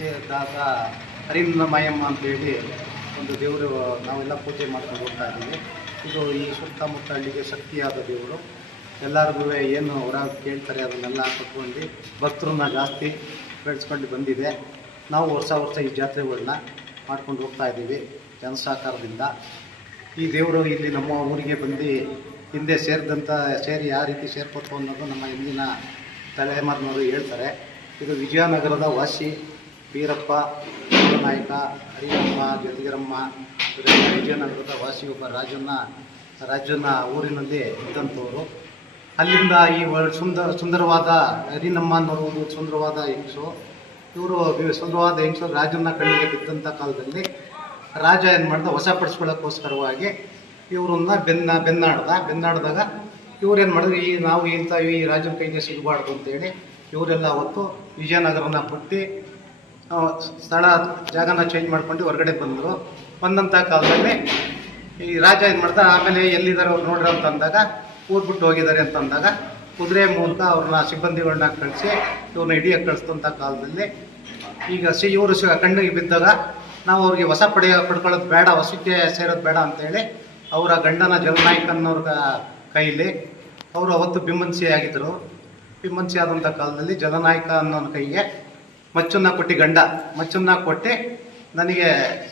ನಿಶ್ಚಯದಾತ ಹರಿಮಯಮ್ಮ ಅಂತೇಳಿ ಒಂದು ದೇವರು ನಾವೆಲ್ಲ ಪೂಜೆ ಮಾಡ್ಕೊಂಡು ಹೋಗ್ತಾ ಇದ್ದೀವಿ. ಇದು ಈ ಸುತ್ತಮುತ್ತ ಹಳ್ಳಿಗೆ ಶಕ್ತಿಯಾದ ದೇವರು. ಎಲ್ಲರಿಗೂ ಏನು ಹೊರ ಕೇಳ್ತಾರೆ ಅದನ್ನೆಲ್ಲ ಕೊಟ್ಕೊಂಡು ಭಕ್ತರನ್ನ ಜಾಸ್ತಿ ಬೆಳೆಸ್ಕೊಂಡು ಬಂದಿದೆ. ನಾವು ವರ್ಷ ಈ ಜಾತ್ರೆಗಳನ್ನ ಮಾಡ್ಕೊಂಡು ಹೋಗ್ತಾ ಇದ್ದೀವಿ ಜನಸಹಕಾರದಿಂದ. ಈ ದೇವರು ಇಲ್ಲಿ ನಮ್ಮ ಊರಿಗೆ ಬಂದು ಹಿಂದೆ ಸೇರಿ ಯಾವ ರೀತಿ ಸೇರ್ಕೊತು ಅನ್ನೋದು ನಮ್ಮ ಹಿಂದಿನ ತಲೆಮಾರಿನವರು ಹೇಳ್ತಾರೆ. ಇದು ವಿಜಯನಗರದ ವಾಸಿ ವೀರಪ್ಪ, ನಾಯಕ, ಹರಿಯಮ್ಮ, ಜೊತೆಗಿರಮ್ಮ, ವಿಜಯನಗರದ ವಾಸಿ ಒಬ್ಬ ರಾಜನ ಊರಿನಲ್ಲಿ ಇದ್ದಂಥವರು. ಅಲ್ಲಿಂದ ಈ ಸುಂದರವಾದ ಹರಿನಮ್ಮ ಅನ್ನೋರು ಒಂದು ಸುಂದರವಾದ ಹೆಂಗಸು. ಇವರು ಸುಂದರವಾದ ಹೆಂಗಸು ರಾಜನ ಕಣ್ಣಿಗೆ ಬಿದ್ದಂಥ ಕಾಲದಲ್ಲಿ ರಾಜ ಏನು ಮಾಡ್ದ, ವಶಪಡಿಸ್ಕೊಳ್ಳೋಕ್ಕೋಸ್ಕರವಾಗಿ ಇವ್ರನ್ನ ಬೆನ್ನಾಡಿದಾಗ ಇವ್ರೇನು ಮಾಡಿದ್ರು, ನಾವು ಈ ರಾಜನ ಕೈಗೆ ಸಿಗಬಾರ್ದು ಅಂತೇಳಿ ಇವರೆಲ್ಲ ಅವತ್ತು ವಿಜಯನಗರನ ಬಿಟ್ಟು ಜಾಗನ ಚೇಂಜ್ ಮಾಡ್ಕೊಂಡು ಹೊರಗಡೆ ಬಂದಂಥ ಕಾಲದಲ್ಲಿ ಈ ರಾಜ ಏನು ಮಾಡ್ದ, ಆಮೇಲೆ ಎಲ್ಲಿದ್ದಾರೆ ಅವ್ರು ನೋಡ್ರಿ ಅಂತ ಅಂದಾಗ ಊರು ಬಿಟ್ಟು ಹೋಗಿದ್ದಾರೆ ಅಂತ ಅಂದಾಗ ಕುದುರೆ ಮೂಲಕ ಅವ್ರನ್ನ ಸಿಬ್ಬಂದಿಗಳನ್ನ ಕಳಿಸಿ ಇವ್ರನ್ನ ಹಿಡಿಯೋಕ್ಕೆ ಕಳಿಸ್ತಂಥ ಕಾಲದಲ್ಲಿ ಈಗ ಇವರು ಕಣ್ಣಿಗೆ ಬಿದ್ದಾಗ ನಾವು ಅವ್ರಿಗೆ ಪಡ್ಕೊಳ್ಳೋದು ಬೇಡ, ವಶಕ್ಕೆ ಸೇರೋದು ಬೇಡ ಅಂತೇಳಿ ಅವರ ಗಂಡನ ಜಲನಾಯಕನ್ನವ್ರ ಕೈಲಿ ಅವರು ಅವತ್ತು ಬಿಮ್ಮನ್ಸಿ ಆಗಿದ್ದರು. ಬಿಮ್ಮನ್ಸಿ ಆದಂಥ ಕಾಲದಲ್ಲಿ ಜಲನಾಯಕ ಅನ್ನೋನ ಕೈಗೆ ಮಚ್ಚನ್ನು ಕೊಟ್ಟು ನನಗೆ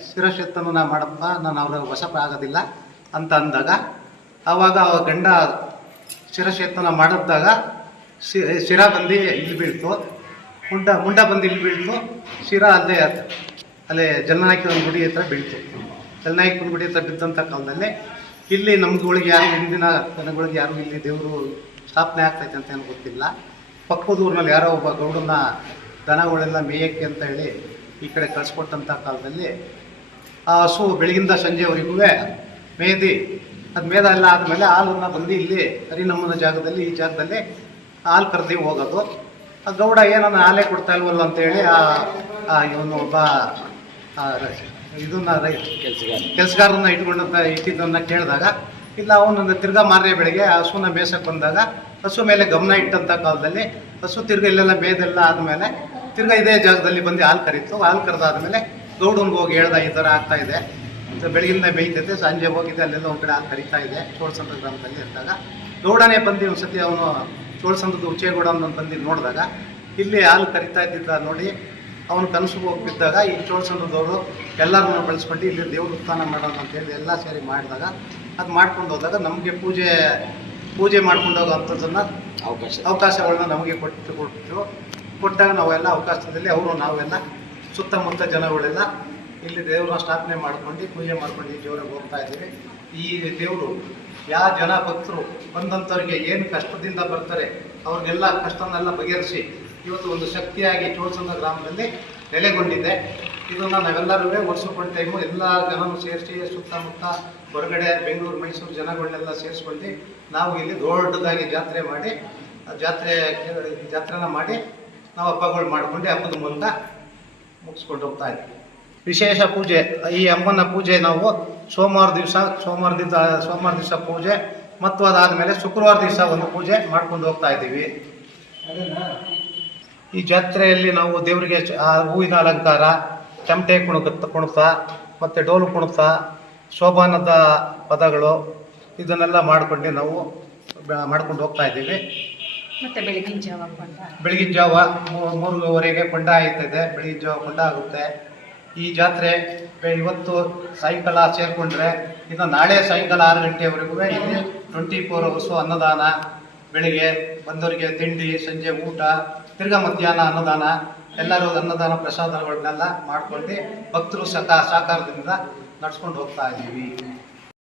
ಶಿರಶೆತ್ತನ ಮಾಡಪ್ಪ, ನಾನು ಅವ್ರ ವಶಪ ಆಗೋದಿಲ್ಲ ಅಂತ ಅಂದಾಗ ಆವಾಗ ಗಂಡ ಶಿರಶೆತ್ತನ ಮಾಡಿದಾಗ ಶಿರ ಬಂದು ಇಲ್ಲಿ ಬೀಳ್ತು, ಮುಂಡ ಬಂದು ಇಲ್ಲಿ ಬೀಳ್ತು, ಶಿರ ಅಲ್ಲೇ ಜಲನಾಯಕನ ಗುಡಿ ಹತ್ರ ಬೀಳ್ತು. ಜಲನಾಯಕನ ಗುಡಿ ಹತ್ರ ಬಿದ್ದಂಥ ಕಾಲದಲ್ಲಿ ಇಲ್ಲಿ ನಮ್ಗಳಿಗೆ ಯಾರು ಹಿಂದಿನ ಜನಗಳಿಗೆ ಯಾರು ಇಲ್ಲಿ ದೇವರು ಸ್ಥಾಪನೆ ಆಗ್ತೈತೆ ಅಂತ ಏನು ಗೊತ್ತಿಲ್ಲ. ಪಕ್ಕದ ಊರಿನಲ್ಲಿ ಯಾರೋ ಒಬ್ಬ ಗೌಡನ ದನಗಳೆಲ್ಲ ಮೇಯಕ್ಕೆ ಅಂತ ಹೇಳಿ ಈ ಕಡೆ ಕಳಿಸ್ಕೊಟ್ಟಂಥ ಕಾಲದಲ್ಲಿ ಆ ಹಸು ಬೆಳಗಿಂದ ಸಂಜೆವರೆಗೂ ಮೇದ ಎಲ್ಲ ಆದಮೇಲೆ ಹಾಲನ್ನು ಬಂದು ಇಲ್ಲಿ ಹರಿನಮ್ಮನ ಜಾಗದಲ್ಲಿ ಈ ಜಾಗದಲ್ಲಿ ಹಾಲು ಕರೆದಿ ಹೋಗೋದು. ಆ ಗೌಡ ಏನನ್ನ ಹಾಲೇ ಕೊಡ್ತಾ ಇಲ್ವಲ್ಲ ಅಂತೇಳಿ ಇವನು ಒಬ್ಬ ಕೆಲಸಗಾರನ್ನ ಇಟ್ಟಿದ್ದನ್ನು ಕೇಳಿದಾಗ ಇಲ್ಲ, ಅವನನ್ನು ತಿರ್ಗಾ ಮಾರನೇ ಬೆಳಗ್ಗೆ ಹಸುನ ಮೇಸಕ್ಕೆ ಬಂದಾಗ ಹಸು ಮೇಲೆ ಗಮನ ಇಟ್ಟಂಥ ಕಾಲದಲ್ಲಿ ಹಸು ತಿರ್ಗಾ ಇಲ್ಲೆಲ್ಲ ಮೇದೆಲ್ಲ ಆದಮೇಲೆ ತಿರ್ಗಾ ಇದೇ ಜಾಗದಲ್ಲಿ ಬಂದು ಹಾಲು ಕರೀತು. ಹಾಲು ಕರೆದಾದ್ಮೇಲೆ ಗೌಡನ್ಗೆ ಹೋಗಿ ಹೇಳ್ದ, ಈ ಥರ ಆಗ್ತಾ ಇದೆ, ಬೆಳಗಿಂದ ಮೇಯ್ತೈತೆ, ಸಂಜೆ ಹೋಗಿದೆ ಅಲ್ಲೆಲ್ಲ ಒಂದು ಕಡೆ ಹಾಲು ಕರೀತಾ ಇದೆ ಚೋಳಸಂದ್ರ ಗ್ರಾಮದಲ್ಲಿ ಅಂದಾಗ ಗೌಡನೇ ಬಂದು ಒಂದು ಸತಿ ಅವನು ಚೋಳಸಂದ್ರದ ಉಚ್ಚೇಗೌಡ ಅನ್ನೋದು ಬಂದು ನೋಡಿದಾಗ ಇಲ್ಲಿ ಹಾಲು ಕರಿತಾ ಇದ್ದಿದ್ದ ನೋಡಿ ಅವನು ಕನಸಿಗೆ ಹೋಗ್ತಿದ್ದಾಗ ಈ ಚೋಳಸಂದ್ರದವರು ಎಲ್ಲರನ್ನೂ ಬಳಸ್ಕೊಂಡು ಇಲ್ಲಿ ದೇವ್ರ ಉತ್ಥಾನ ಮಾಡೋಣ ಅಂತೇಳಿ ಎಲ್ಲ ಸೇರಿ ಮಾಡಿದಾಗ ಅದು ಮಾಡ್ಕೊಂಡು ಹೋದಾಗ ನಮಗೆ ಪೂಜೆ ಮಾಡ್ಕೊಂಡು ಹೋಗೋ ಅಂಥದ್ದನ್ನು ಅವಕಾಶಗಳನ್ನ ನಮಗೆ ಕೊಟ್ಟಾಗ ನಾವೆಲ್ಲ ಅವಕಾಶದಲ್ಲಿ ನಾವೆಲ್ಲ ಸುತ್ತಮುತ್ತ ಜನಗಳೆಲ್ಲ ಇಲ್ಲಿ ದೇವ್ರನ್ನ ಸ್ಥಾಪನೆ ಮಾಡ್ಕೊಂಡು ಪೂಜೆ ಮಾಡ್ಕೊಂಡು ಈ ದೇವ್ರಿಗೆ ಹೋಗ್ತಾ ಇದ್ದೀವಿ. ಈ ದೇವರು ಯಾವ ಜನ ಭಕ್ತರು ಬಂದಂಥವ್ರಿಗೆ ಏನು ಕಷ್ಟದಿಂದ ಬರ್ತಾರೆ ಅವ್ರಿಗೆಲ್ಲ ಕಷ್ಟನೆಲ್ಲ ಬಗೆಹರಿಸಿ ಇವತ್ತು ಒಂದು ಶಕ್ತಿಯಾಗಿ ಚೋಳಸಂದ್ರ ಗ್ರಾಮದಲ್ಲಿ ನೆಲೆಗೊಂಡಿದೆ. ಇದನ್ನು ನಾವೆಲ್ಲರೂ ವರ್ಷಕ್ಕೊಂದು ಟೈಮು ಎಲ್ಲ ಜನರು ಸೇರಿಸಿ ಸುತ್ತಮುತ್ತ ಹೊರಗಡೆ ಬೆಂಗಳೂರು ಮೈಸೂರು ಜನಗಳನ್ನೆಲ್ಲ ಸೇರಿಸ್ಕೊಂಡು ನಾವು ಇಲ್ಲಿ ದೊಡ್ಡದಾಗಿ ಜಾತ್ರೆನ ಮಾಡಿ ನಾವು ಹಬ್ಬಗಳು ಮಾಡ್ಕೊಂಡು ಹಬ್ಬದ ಮೂಲಕ ಮುಗಿಸ್ಕೊಂಡು ಹೋಗ್ತಾ ಇದ್ವಿ. ವಿಶೇಷ ಪೂಜೆ, ಈ ಅಮ್ಮನ ಪೂಜೆ ನಾವು ಸೋಮವಾರ ದಿವಸ ಪೂಜೆ ಮತ್ತು ಅದಾದಮೇಲೆ ಶುಕ್ರವಾರ ದಿವಸ ಒಂದು ಪೂಜೆ ಮಾಡ್ಕೊಂಡು ಹೋಗ್ತಾ ಇದ್ದೀವಿ. ಈ ಜಾತ್ರೆಯಲ್ಲಿ ನಾವು ದೇವರಿಗೆ ಹೂವಿನ ಅಲಂಕಾರ, ಚಮಟೆ ಕುಣಿತ ಮತ್ತು ಡೋಲು ಕುಣಿತ, ಶೋಭಾನದ ಪದಗಳು ಇದನ್ನೆಲ್ಲ ಮಾಡ್ಕೊಂಡು ಹೋಗ್ತಾ ಇದ್ದೀವಿ. ಮತ್ತು ಬೆಳಗಿನ ಜಾವ 3:30 ಕೊಂಡ ಆಯ್ತದೆ. ಬೆಳಗಿನ ಜಾವ ಕೊಂಡ ಆಗುತ್ತೆ. ಈ ಜಾತ್ರೆ ಇವತ್ತು ಸಾಯಂಕಾಲ ಸೇರಿಕೊಂಡ್ರೆ ಇನ್ನು ನಾಳೆ ಸಾಯಂಕಾಲ 6 ಗಂಟೆವರೆಗೂ ಇಲ್ಲಿ 24 ಅವರ್ಸು ಅನ್ನದಾನ, ಬೆಳಿಗ್ಗೆ ಬಂದವರಿಗೆ ತಿಂಡಿ, ಸಂಜೆ ಊಟ, ತಿರ್ಗಾ ಮಧ್ಯಾಹ್ನ ಅನ್ನದಾನ, ಎಲ್ಲರೂ ಅನ್ನದಾನ ಪ್ರಸಾದಗಳನ್ನೆಲ್ಲ ಮಾಡ್ಕೊಂಡು ಭಕ್ತರು ಸಹಕಾರದಿಂದ ನಡ್ಸ್ಕೊಂಡು ಹೋಗ್ತಾ ಇದ್ದೀವಿ.